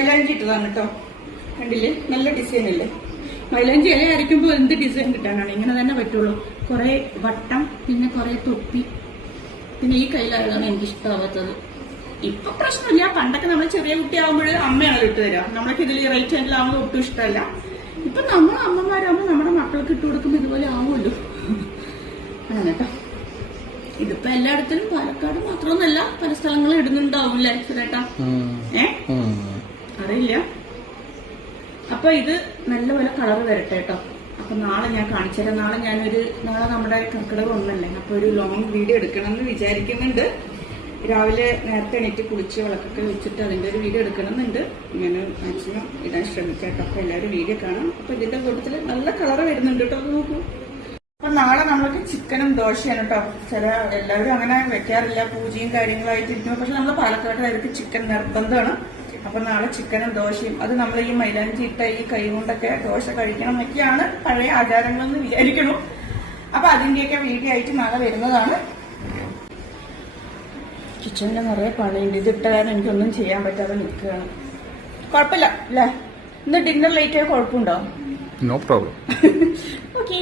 മൈലാഞ്ചി ഇട്ടതാണ് കേട്ടോ. കണ്ടില്ലേ? നല്ല ഡിസൈൻ അല്ലേ? മൈലാഞ്ചി ഇല അരയ്ക്കുമ്പോൾ എന്ത് ഡിസൈൻ കിട്ടാനാണ്? ഇങ്ങനെ തന്നെ പറ്റുള്ളൂ. കുറെ വട്ടം പിന്നെ കുറെ തൊപ്പി. പിന്നെ ഈ കയ്യിലായതാണ് എനിക്ക് ഇഷ്ടമാവാത്തത്. ഇപ്പൊ പ്രശ്നമില്ല. പണ്ടൊക്കെ നമ്മൾ ചെറിയ കുട്ടിയാകുമ്പോൾ അമ്മയാണ് ഇട്ട് തരാം. നമ്മളൊക്കെ ഇതിൽ റൈറ്റ് ഹാൻഡിലാവുമ്പോൾ ഒട്ടും ഇഷ്ടമല്ല. ഇപ്പൊ നമ്മൾ അമ്മമാരാകുമ്പോൾ നമ്മുടെ മക്കൾക്ക് ഇട്ട് കൊടുക്കുമ്പോൾ ഇതുപോലെ ആവുമല്ലോ. അങ്ങനെ കേട്ടോ. ഇതിപ്പോ എല്ലായിടത്തിലും പാലക്കാട് മാത്രമൊന്നല്ല പല സ്ഥലങ്ങളും ഇടുന്നുണ്ടാവും അല്ലേ ചേട്ടാ ഏ? അറിയില്ല. അപ്പൊ ഇത് നല്ലപോലെ കളർ വരട്ടെ കേട്ടോ. അപ്പൊ നാളെ ഞാൻ കാണിച്ചുതരാം നാളെ ഞാനൊരു നാളെ നമ്മുടെ കർക്കിടകം ഒന്നല്ലേ? അപ്പൊ ഒരു ലോങ് വീഡിയോ എടുക്കണം എന്ന് വിചാരിക്കുന്നുണ്ട്. രാവിലെ നേരത്തെ എണീറ്റ് കുളിച്ച് വിളക്കൊക്കെ വെച്ചിട്ട് അതിന്റെ ഒരു വീഡിയോ എടുക്കണമെന്നുണ്ട്. ഇങ്ങനെ മാക്സിമം ഇടാൻ ശ്രമിക്കാം അപ്പോൾ അപ്പൊ എല്ലാവരും വീഡിയോ കാണാം. അപ്പൊ ഇതിന്റെ കൂട്ടത്തിൽ നല്ല കളർ വരുന്നുണ്ട് കേട്ടോ. നോക്കൂ. അപ്പൊ നാളെ നമ്മൾക്ക് ചിക്കനും ദോശയാണ് കേട്ടോ. ചില എല്ലാവരും അങ്ങനെ വെക്കാറില്ല. പൂജയും കാര്യങ്ങളായിട്ട് ഇരിക്കും പക്ഷെ നമ്മൾ പാലക്കാട്ടുകാർക്ക് ചിക്കൻ നിർബന്ധമാണ്. അപ്പൊ നാളെ ചിക്കനും ദോശയും. അത് നമ്മൾ ഈ മൈലാഞ്ചി ഇട്ട ഈ കൈ കൊണ്ടൊക്കെ ദോശ കഴിക്കണം എന്നൊക്കെയാണ് പഴയ ആചാരങ്ങളെന്ന് വിചാരിക്കണം അപ്പൊ അതിന്റെയൊക്കെ വീഡിയോ ആയിട്ട് നാളെ വരുന്നതാണ്. കിച്ചണിൽ നിറയെ പണിയുണ്ട്. ഇതിട്ട കാരണം എനിക്കൊന്നും ചെയ്യാൻ പറ്റാതെ നിൽക്കുകയാണ്. കുഴപ്പമില്ല അല്ലേ? ഇന്ന് ഡിന്നർ ലേറ്റ് ആയ കുഴപ്പമുണ്ടോ? No problem okay